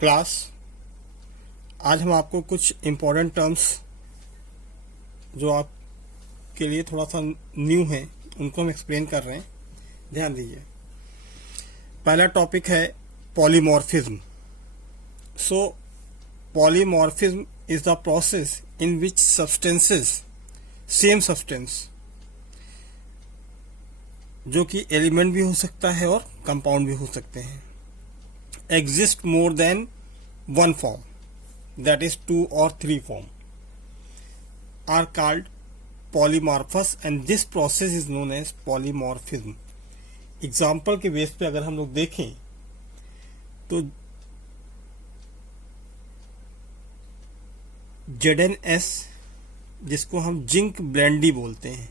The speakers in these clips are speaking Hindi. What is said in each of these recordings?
क्लास। आज हम आपको कुछ इम्पोर्टेंट टर्म्स जो आपके लिए थोड़ा सा न्यू है उनको हम एक्सप्लेन कर रहे हैं, ध्यान दीजिए। पहला टॉपिक है polymorphism. So polymorphism is the process in which substances, same substance जो कि एलिमेंट भी हो सकता है और कंपाउंड भी हो सकते हैं, exist more than one form, that is 2 or 3 form, are called polymorphous and this process is known as polymorphism. Example के बेस पे अगर हम लोग देखें तो ZnS जिसको हम जिंक ब्लेंडी बोलते हैं,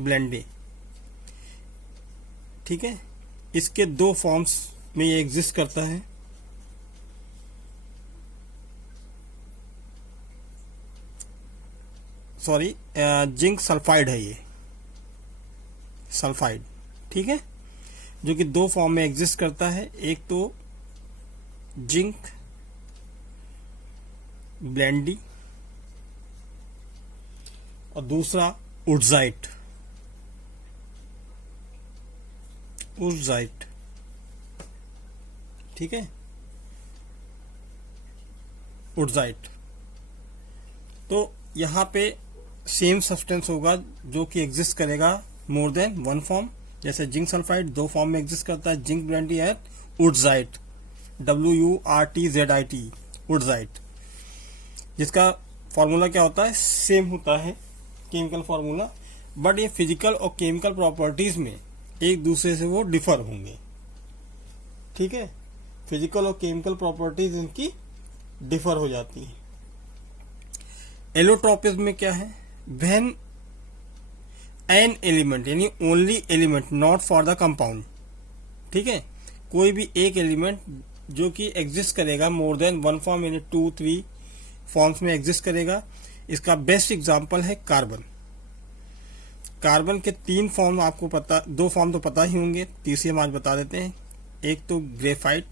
ब्लेंडे, ठीक है, इसके दो फॉर्म्स में ये एग्जिस्ट करता है। सॉरी, जिंक सल्फाइड है ये, सल्फाइड, ठीक है, जो कि दो फॉर्म में एग्जिस्ट करता है। एक तो जिंक ब्लेंडी और दूसरा उर्जाइट, उर्जाइट, ठीक है, उर्जाइट। तो यहां पे सेम सब्सटेंस होगा जो कि एग्जिस्ट करेगा मोर देन वन फॉर्म। जैसे जिंक सल्फाइड दो फॉर्म में एग्जिस्ट करता है, जिंक ब्लेंडी एंड उर्जाइट, WURTZIT, उर्जाइट, जिसका फॉर्मूला क्या होता है, सेम होता है केमिकल फॉर्मूला, बट ये फिजिकल और केमिकल प्रॉपर्टीज में एक दूसरे से वो डिफर होंगे, ठीक है, फिजिकल और केमिकल प्रॉपर्टीज इनकी डिफर हो जाती हैं। एलोट्रोपिज्म में क्या है, व्हेन एन एलिमेंट यानी only element not for the compound, ठीक है, कोई भी एक एलिमेंट जो कि एग्जिस्ट करेगा मोर देन वन फॉर्म यानी 2-3 फॉर्म्स में एग्जिस्ट करेगा। इसका बेस्ट एग्जांपल है कार्बन। कार्बन के 3 फॉर्म आपको पता, 2 फॉर्म तो पता ही होंगे, तीसरी हम आज बता देते हैं। एक तो ग्रेफाइट,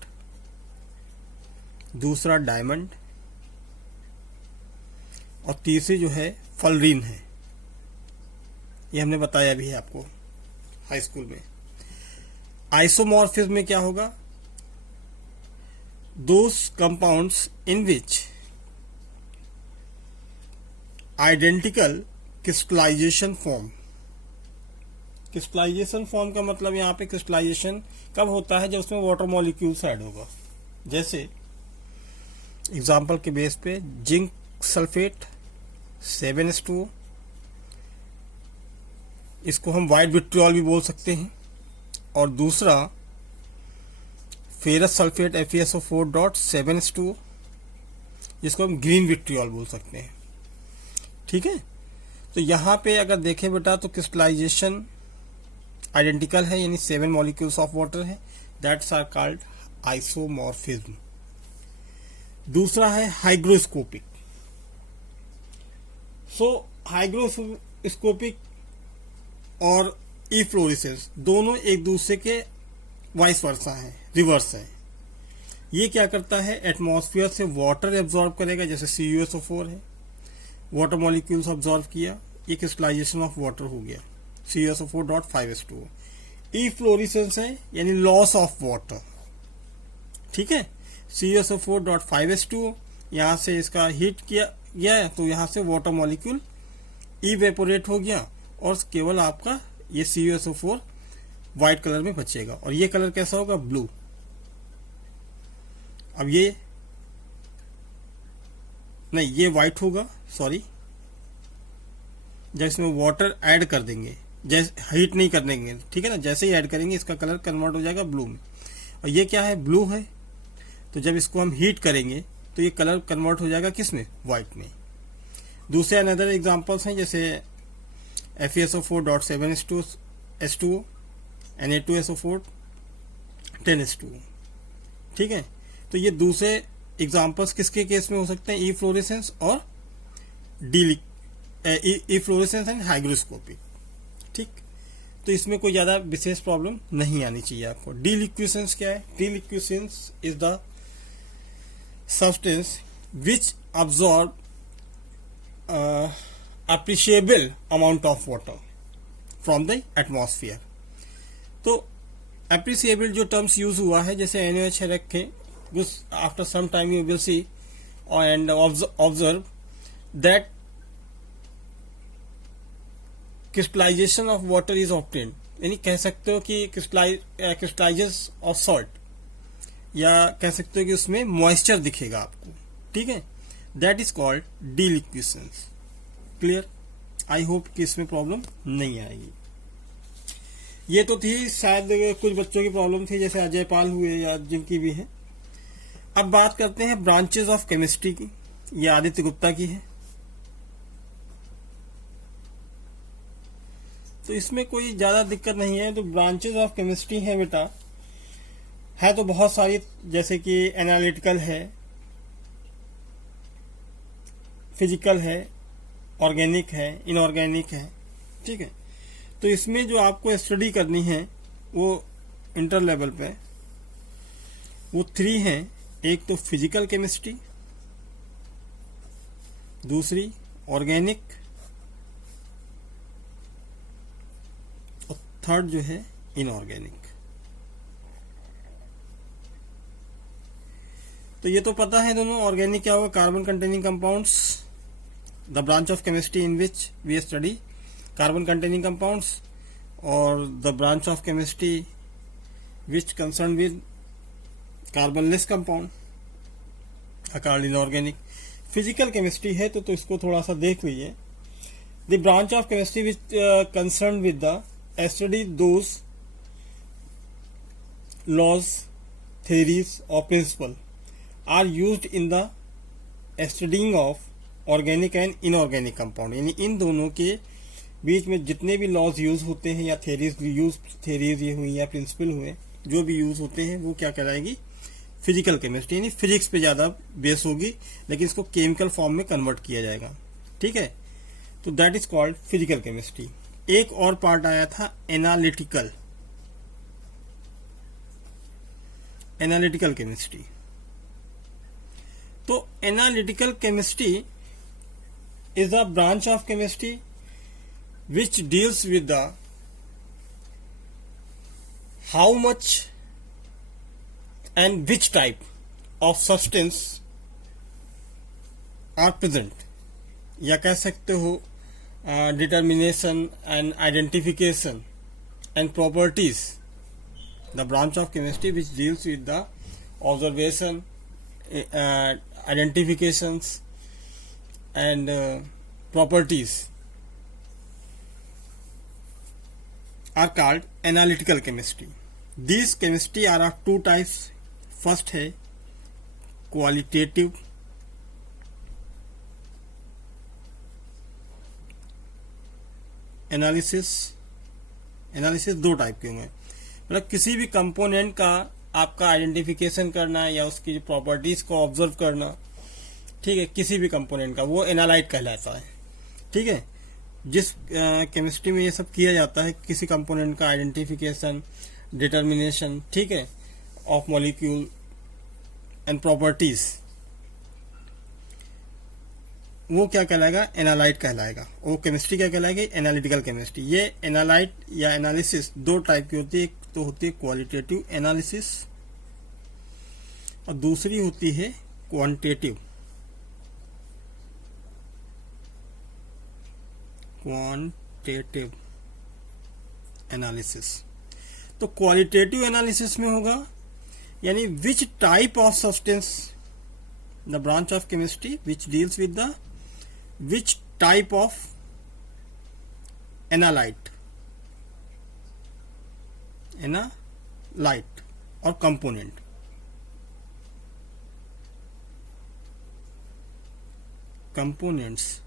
दूसरा डायमंड और तीसरी जो है फलरीन है। ये हमने बताया भी है आपको हाई स्कूल में। आइसोमॉर्फिज्म में क्या होगा, those compounds in which identical crystallization form. Crystallization form का मतलब यहाँ पे क्रिस्टलाइजेशन कब होता है, जब उसमें वाटर मॉलिक्यूल्स ऐड होगा। जैसे एग्जांपल के बेस पे जिंक सल्फेट 7H2O, इसको हम व्हाइट विट्रियोल भी बोल सकते हैं, और दूसरा फेरस सल्फेट FeSO4.7H2O, जिसको हम ग्रीन विट्रियोल बोल सकते हैं, ठीक है। तो यहां पे अगर देखें बेटा तो क्रिस्टलाइजेशन आइडेंटिकल है यानी 7 मॉलिक्यूल्स ऑफ वाटर है, दैट्स आर कॉल्ड आइसोमॉर्फिज्म। दूसरा है हाइग्रोस्कोपिक। सो हाइग्रोस्कोपिक और इफ्लोरेसेंस दोनों एक दूसरे के वाइस वर्सा है, रिवर्स है। ये क्या करता है, एटमॉस्फेयर से वाटर एब्जॉर्ब करेगा, जैसे CuSO4 है, वाटर मॉलिक्यूल्स ऑब्जॉर्व किया, ये क्रिस्टलाइजेशन ऑफ वाटर हो गया, CuSO4.5H2O। इफ्लोरेसेंस है यानी लॉस ऑफ वाटर, ठीक है, CuSO4.5H2O, यहां से इसका हीट किया गया तो यहां से वाटर मॉलिक्यूल इवेपोरेट हो गया और केवल आपका ये CuSO4 व्हाइट कलर में बचेगा, और ये कलर कैसा होगा, ब्लू। अब ये नहीं, ये व्हाइट होगा, सॉरी, जब इसमें वाटर ऐड कर देंगे, जैसे हीट नहीं कर देंगे, ठीक है ना, जैसे ही ऐड करेंगे इसका कलर कन्वर्ट हो जाएगा ब्लू में। और ये क्या है, ब्लू है, तो जब इसको हम हीट करेंगे तो ये कलर कन्वर्ट हो जाएगा किस में, व्हाइट में। दूसरे अनदर एग्जांपल्स हैं, जैसे FeSO4.7H2O, Na2SO4 10H2O, ठीक है। तो ये दूसरे एग्जांपल्स किसके केस में हो सकते हैं, इफ्लोरेसेंस और इफ्लोरेसेंस एंड हाइग्रोस्कोपिक, ठीक। तो इसमें कोई ज़्यादा विशेष प्रॉब्लम नहीं आनी चाहिए आपको। डीलिक्विसेंस क्या है? Deliquescence is the substance which absorb appreciable amount of water from the atmosphere। तो appreciable जो टर्म्स यूज हुआ है, जैसे NaOH रखे, after some time you will see and observe that crystallization of water is obtained, यानी कह सकते हो कि crystallizes of salt, या कह सकते हो कि उसमें मॉइस्चर दिखेगा आपको, ठीक है। That is called deliquescence. Clear? I hope कि इसमें प्रॉब्लम नहीं आएगी। ये तो थी, शायद कुछ बच्चों की प्रॉब्लम थी, जैसे अजय पाल हुए या जिनकी भी है। अब बात करते हैं ब्रांचेस ऑफ केमिस्ट्री की। ये आदित्य गुप्ता की है। तो इसमें कोई ज्यादा दिक्कत नहीं है। तो ब्रांचेस ऑफ केमिस्ट्री है बेटा, है तो बहुत सारी, जैसे कि एनालिटिकल है, फिजिकल है, ऑर्गेनिक है, इनऑर्गेनिक है, ठीक है। तो इसमें जो आपको स्टडी करनी है वो इंटर लेवल पे वो 3 हैं। एक तो फिजिकल केमिस्ट्री, दूसरी ऑर्गेनिक, और थर्ड जो है इनऑर्गेनिक। तो ये तो पता है दोनों। ऑर्गेनिक क्या होगा? Carbon containing compounds, the branch of chemistry in which we study carbon containing compounds, और the branch of chemistry which concern with carbonless compound accord inorganic. Physical chemistry है तो इसको थोड़ा सा देख लीजिए। The branch of chemistry which concern with the study those laws, theories or principle are used in the studying of organic and inorganic compound. यानी इन दोनों के बीच में जितने भी लॉज यूज होते हैं, या थेरीज ये हुई या प्रिंसिपल हुए, जो भी यूज होते हैं, वो क्या कहलाएगी? Physical chemistry. यानी फिजिक्स पे ज्यादा बेस होगी, लेकिन इसको केमिकल फॉर्म में कन्वर्ट किया जाएगा, ठीक है। तो that is called physical chemistry. एक और पार्ट आया था एनालिटिकल केमिस्ट्री। तो analytical chemistry is a branch of chemistry which deals with the how much and which type of substance are present, या कह सकते हो determination and identification and properties। The branch of chemistry which deals with the observation, identifications and properties are called analytical chemistry. These chemistry are of 2 types. First है qualitative analysis 2 टाइप के होंगे। मतलब किसी भी कंपोनेंट का आपका आइडेंटिफिकेशन करना या उसकी जो प्रॉपर्टीज को ऑब्जर्व करना, ठीक है, किसी भी कंपोनेंट का, वो एनालाइट कहलाता है, ठीक है। जिस केमिस्ट्री में ये सब किया जाता है, किसी कंपोनेंट का आइडेंटिफिकेशन, डिटर्मिनेशन, ठीक है, ऑफ मॉलिक्यूल एंड प्रॉपर्टीज, वो क्या कहलाएगा? एनालाइट कहलाएगा। वो केमिस्ट्री क्या कहलाएगी? Analytical chemistry. ये एनालाइट या एनालिसिस 2 टाइप की होती है। एक तो होती है क्वालिटेटिव एनालिसिस और दूसरी होती है क्वांटिटेटिव एनालिसिस। तो क्वालिटेटिव एनालिसिस में होगा, यानी which type of substance, the branch of chemistry which deals with the which type of analyte और कंपोनेंट। कंपोनेंट्स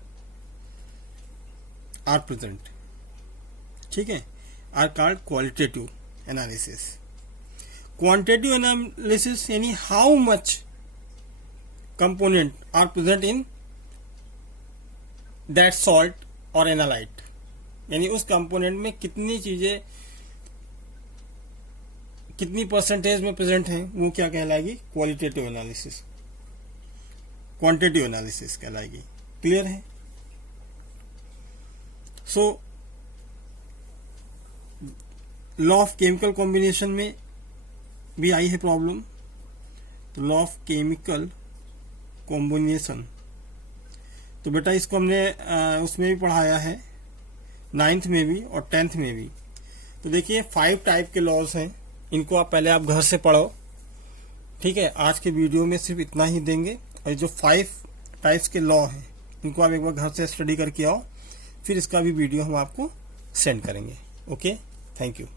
आर प्रेजेंट, ठीक है, are called qualitative analysis. Quantitative analysis यानी how much component are present in that salt और एनालाइट, यानी उस कंपोनेंट में कितनी चीजें कितनी परसेंटेज में प्रेजेंट हैं, वो क्या कहलाएगी? क्वालिटेटिव एनालिसिस, क्वांटिटेटिव एनालिसिस कहलाएगी। क्लियर है? So law of chemical combination में भी आई है प्रॉब्लम। तो लॉ ऑफ केमिकल कॉम्बिनेशन, तो बेटा इसको हमने उसमें भी पढ़ाया है, 9th में भी और 10th में भी। तो देखिए 5 टाइप के लॉज हैं, इनको आप पहले आप घर से पढ़ो, ठीक है। आज के वीडियो में सिर्फ इतना ही देंगे, और जो 5 टाइप्स के लॉ हैं इनको आप एक बार घर से स्टडी करके आओ, फिर इसका भी वीडियो हम आपको सेंड करेंगे। Okay, thank you.